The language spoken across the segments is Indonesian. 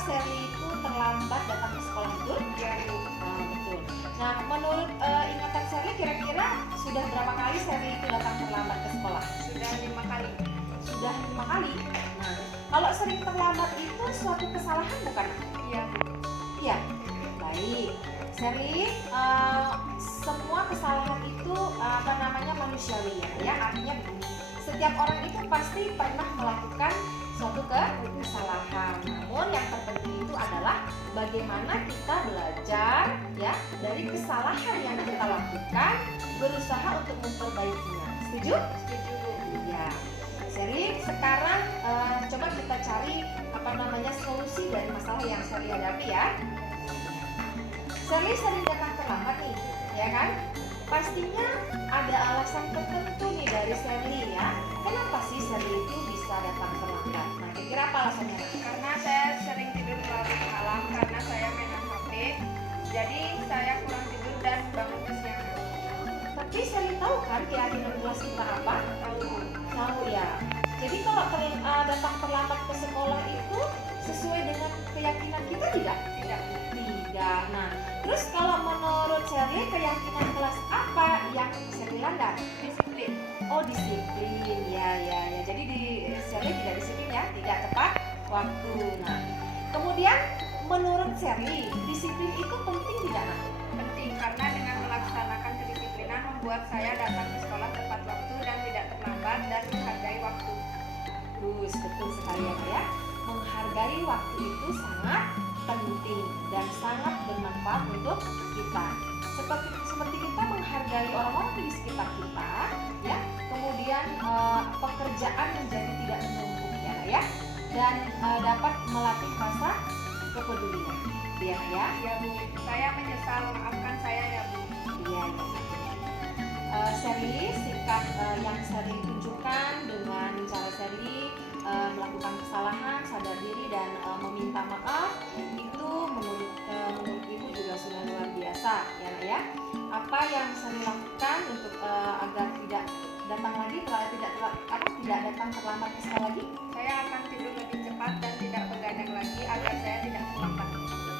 Sherly itu terlambat datang ke sekolah, betul? Iya Bu. Betul. Nah, menurut ingatan Sherly, kira-kira sudah berapa kali Sherly itu datang terlambat ke sekolah? Sudah 5 kali. Sudah 5 kali. Nah, kalau sering terlambat itu suatu kesalahan bukan? Iya Bu. Iya. Baik. Sherly, semua kesalahan itu manusiawi ya. Artinya begini, setiap orang itu pasti pernah melakukan suatu kesalahan. Namun yang terpenting itu adalah bagaimana kita belajar ya dari kesalahan yang kita lakukan, berusaha untuk memperbaikinya. Setuju? Setuju Bu. Ya. Sherly, sekarang coba kita cari solusi dari masalah yang Sherly hadapi ya. Sherly sering datang terlambat nih, ya kan? Pastinya ada alasan tertentu nih dari Sherly ya. Kenapa sih Sherly itu bisa datang terlambat? Nah, kira-kira apa alasannya? Karena saya sering tidur larut malam karena saya main HP. Jadi saya kurang tidur dan bangun kesiangan. Tapi Sherly tahu kan keyakinan kelas kita apa? Tahu Bu. Tahu ya. Jadi kalau datang terlambat ke sekolah itu sesuai dengan keyakinan kita tidak? Tidak Bu. Tidak. Nah, terus kalau menurut Sherly keyakinan kelas apa yang Sherly langgar? Disiplin. Oh, disiplin. Ya. Jadi Sherly tidak disiplin ya, tidak tepat waktu. Nah, kemudian menurut Sherly disiplin itu penting tidak, Nak? Penting karena dengan melaksanakan kedisiplinan membuat saya datang ke sekolah tepat waktu dan tidak terlambat dan menghargai waktu. Bagus, betul sekali ya. Menghargai waktu itu sangat penting dan sangat bermanfaat untuk kita. Seperti kita menghargai orang-orang di sekitar kita, ya. Kemudian pekerjaan menjadi tidak menumpuk ya. Dan dapat melatih rasa kepedulian. Iya ya. Ya Bu. Saya menyesal, maafkan saya ya Bu. Iya. Sherly, sikap yang Sherly tunjukkan dengan cara Sherly melakukan kesalahan, sadar diri dan meminta maaf itu menurut Ibu juga sudah luar biasa ya Nak ya. Apa yang Sherly lakukan untuk agar tidak datang lagi, tidak datang terlambat ke sekolah lagi? Saya akan tidur lebih cepat dan tidak begadang lagi agar saya tidak terlambat.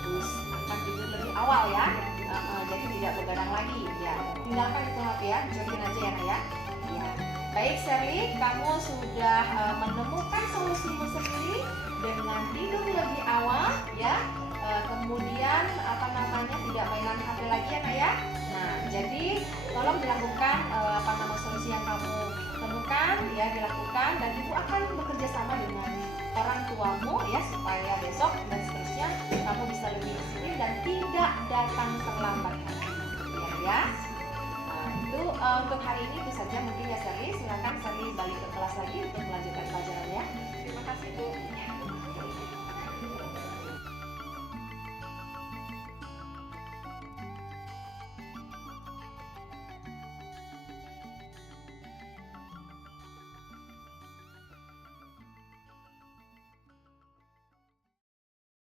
Terus akan tidur lebih awal ya. Jadi tidak begadang lagi ya. Tinggalkan itu HP ya, jokin aja ya Nak ya. Ya. Baik Sherly, kamu sudah menemukan solusimu sendiri dengan tidur lebih awal ya. Kemudian tidak mainan HP lagi ya Nak ya. Nah, jadi tolong dilakukan solusi yang kamu temukan ya, dilakukan, dan Ibu akan bekerja sama dengan orang tuamu ya supaya besok dan seterusnya kamu bisa lebih disiplin dan tidak datang terlambat ya. Nah, itu untuk hari ini itu saja mungkin ya Sherly. Silakan Sherly balik ke kelas lagi untuk melanjutkan pelajarannya. Terima kasih Bu. Ya.